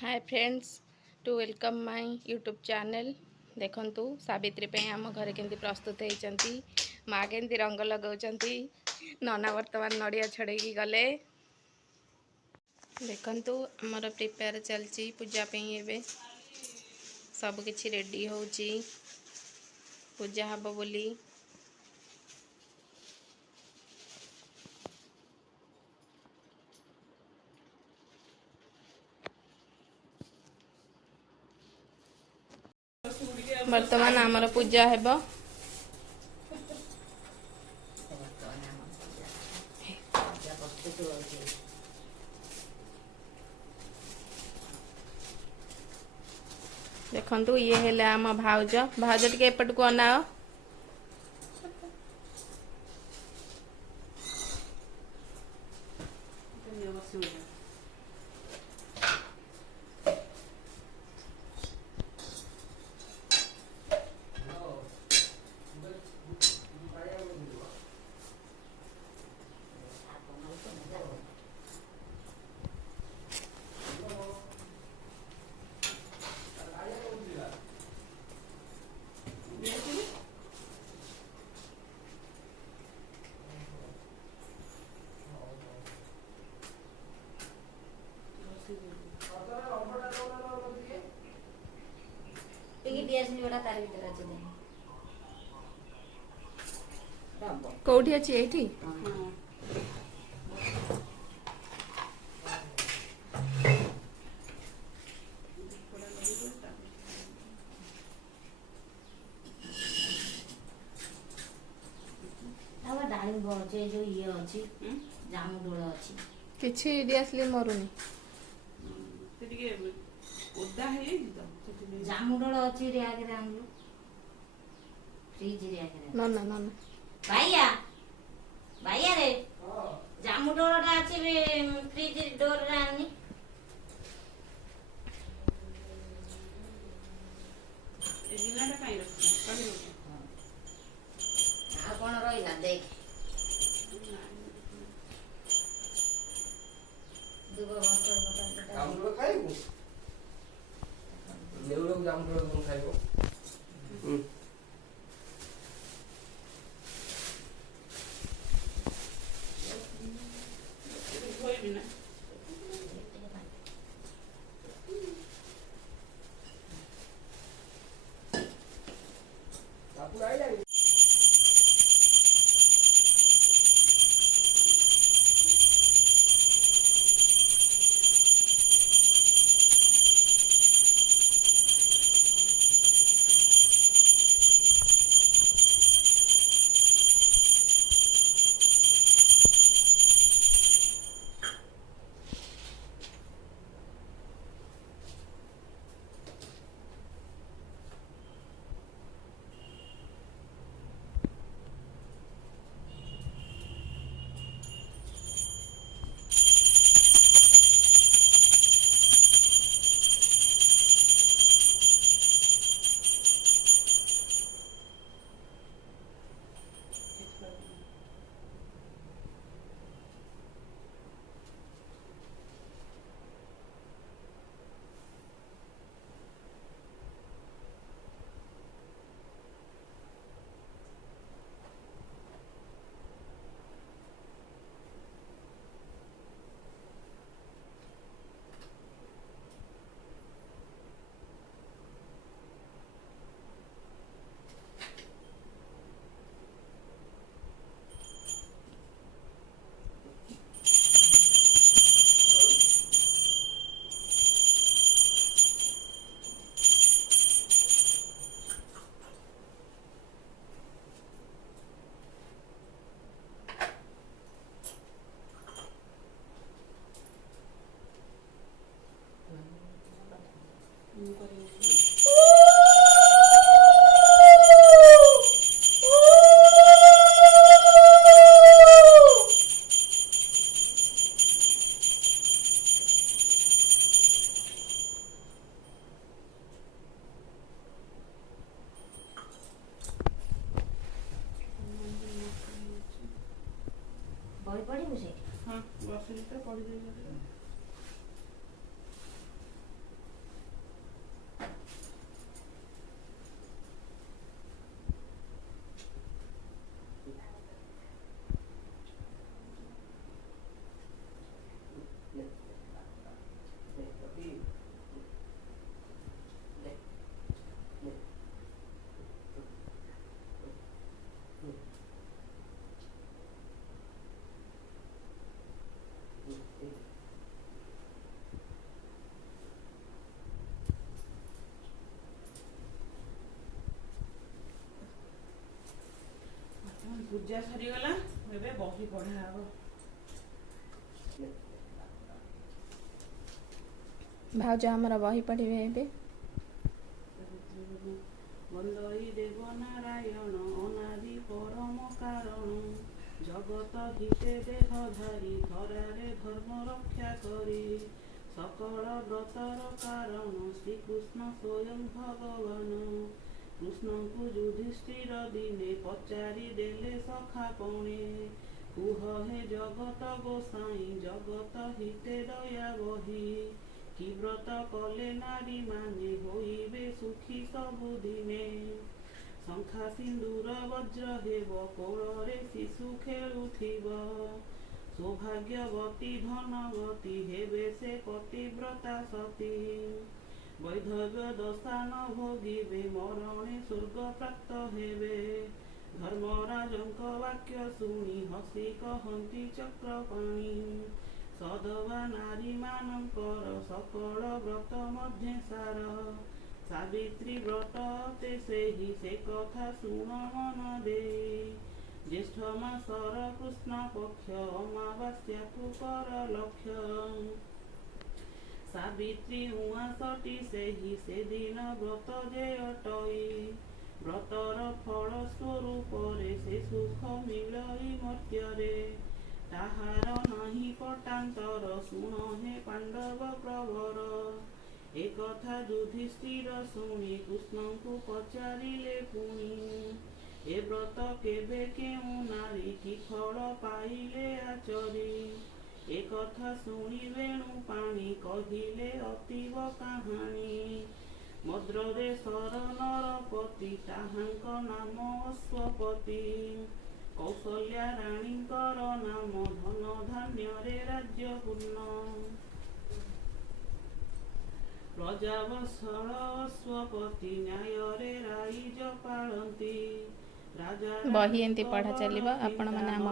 Hi friends to welcome my YouTube channel. देखंतु सावित्री पे आम घरे केंती प्रस्तुत होती माँ केंती रंग लगाउछंती। नना वर्तमान नड़िया छड़ेकी गले। देखंतु हमर प्रिपेयर चलची पूजा पे एबे सब किछि रेडी होउची पूजा हबो बोली। वर्तमान आमर पूजा हेबो। देखंतु ये हेले आम भाउज भाउज टिके एपट को अनाओ। कौटी अच्छी एठी जो ये अच्छी जामुडोल अच्छी किछि दियासली मरुनी जामुडोल अच्छी रे आगे आंगलो फ्रिज रे आगे ना ना ना भाईया भाईया रे जामुडोल टा अच्छी बे फ्रिज डोर रे आनी ए जिल्लाटा काई रखछ कहि आ कोन रहिला देख दुगो बटर बटर जामुन खाइबो लेउलो जामुन खाइबो होई बिना बापू आइला बही पड़ी मुझे हां बस इतना पढ़ी दे ପୂଜା ସରିଗଲା ଏବେ ବହି ପଢା ହବ। ଭାଉଜ ଆମର ବହି ପଢ଼ିବେ ଏବେ। ବନ୍ଦଇ ଦେବ ନାରାୟଣ ଅନାଦି ପରମ କାରଣ ଜଗତ ହିତେ ଦେହ ଧାରି ଧରାରେ ଧର୍ମ ରକ୍ଷା କରି ସକଳ ବ୍ରତର କାରଣ ଶ୍ରୀକୃଷ୍ଣ ସ୍ୱୟଂ ଭଗବାନ କୃଷ୍ଣଙ୍କୁ ଯୁଧିଷ୍ଠିର ଦିନେ ପଚାରି ଦେଲେ ସଖା ପଣେ କୁହ ହେ ଜଗତ ଗୋସାଇଁ ଜଗତ ହିତେ ଦୟା ବହି କି ବ୍ରତ କଲେ ନାରୀ ମାନେ ହୋଇବେ ସୁଖୀ ସବୁଦିନେ ଶଙ୍ଖା ସିନ୍ଦୁର ବଜ୍ର ହେବ କୋଳରେ ଶିଶୁ ଖେଳୁଥିବ ସୌଭାଗ୍ୟବତୀ ଧନବତୀ ହେବେ ସେ ପତିବ୍ରତା ସତୀ ବୈଧବ୍ୟ ଦଶା ନ ଭୋଗିବେ ମରଣେ ସ୍ୱର୍ଗ ପ୍ରାପ୍ତ ହେବେ ଧର୍ମରାଜଙ୍କ ବାକ୍ୟ ଶୁଣି ହସି କହନ୍ତି ଚକ୍ରପାଣି ସଦବା ନାରୀ ମାନଙ୍କର ସକଳ ବ୍ରତ ମଧ୍ୟ ସାର ସାବିତ୍ରୀ ବ୍ରତ ଅତେ ସେହି ସେ କଥା ଶୁଣ ମନ ଦେଇ ଜ୍ୟେଷ୍ଠ ମାସର କୃଷ୍ଣ ପକ୍ଷ ଅମାବାସ୍ୟାକୁ କର ଲକ୍ଷ୍ୟ ସାବିତ୍ରୀ ଉଆଁସଟି ସେହି ସେଦିନ ବ୍ରତ ଯେ ଅଟଇ ବ୍ରତର ଫଳ ସ୍ୱରୂପରେ ସେ ସୁଖ ମିଳଇ ମର୍ତ୍ତ୍ୟରେ ତାହାର ନାହିଁ ପଟାନ୍ତର ଶୁଣ ହେ ପାଣ୍ଡବ ପ୍ରବର ଏକଥା ଯୁଧିଷ୍ଠିର ଶୁଣି କୃଷ୍ଣଙ୍କୁ ପଚାରିଲେ ପୁଣି ଏ ବ୍ରତ କେବେ କେଉଁ ନାରୀ କି ଫଳ ପାଇଲେ ଆଚରି ଏକଥା ଶୁଣି ବେଣୁ ପାଣି କହିଲେ ଅତୀବ କାହାଣୀ ମଦ୍ରଦେଶର ନରପତି ତାହାଙ୍କ ନାମ ଅଶ୍ୱପତି କୌଶଲ୍ୟା ରାଣୀଙ୍କର ନାମ ଧନ ଧାନ୍ୟରେ ରାଜ୍ୟ ପୂର୍ଣ୍ଣ ପ୍ରଜାବତ୍ସଳ ଅଶ୍ୱପତି ନ୍ୟାୟରେ ରାଇଜ ପାଳନ୍ତି ରାଜା ବହି ଏମିତି ପଢ଼ା ଚାଲିବ। ଆପଣମାନେ ଆମ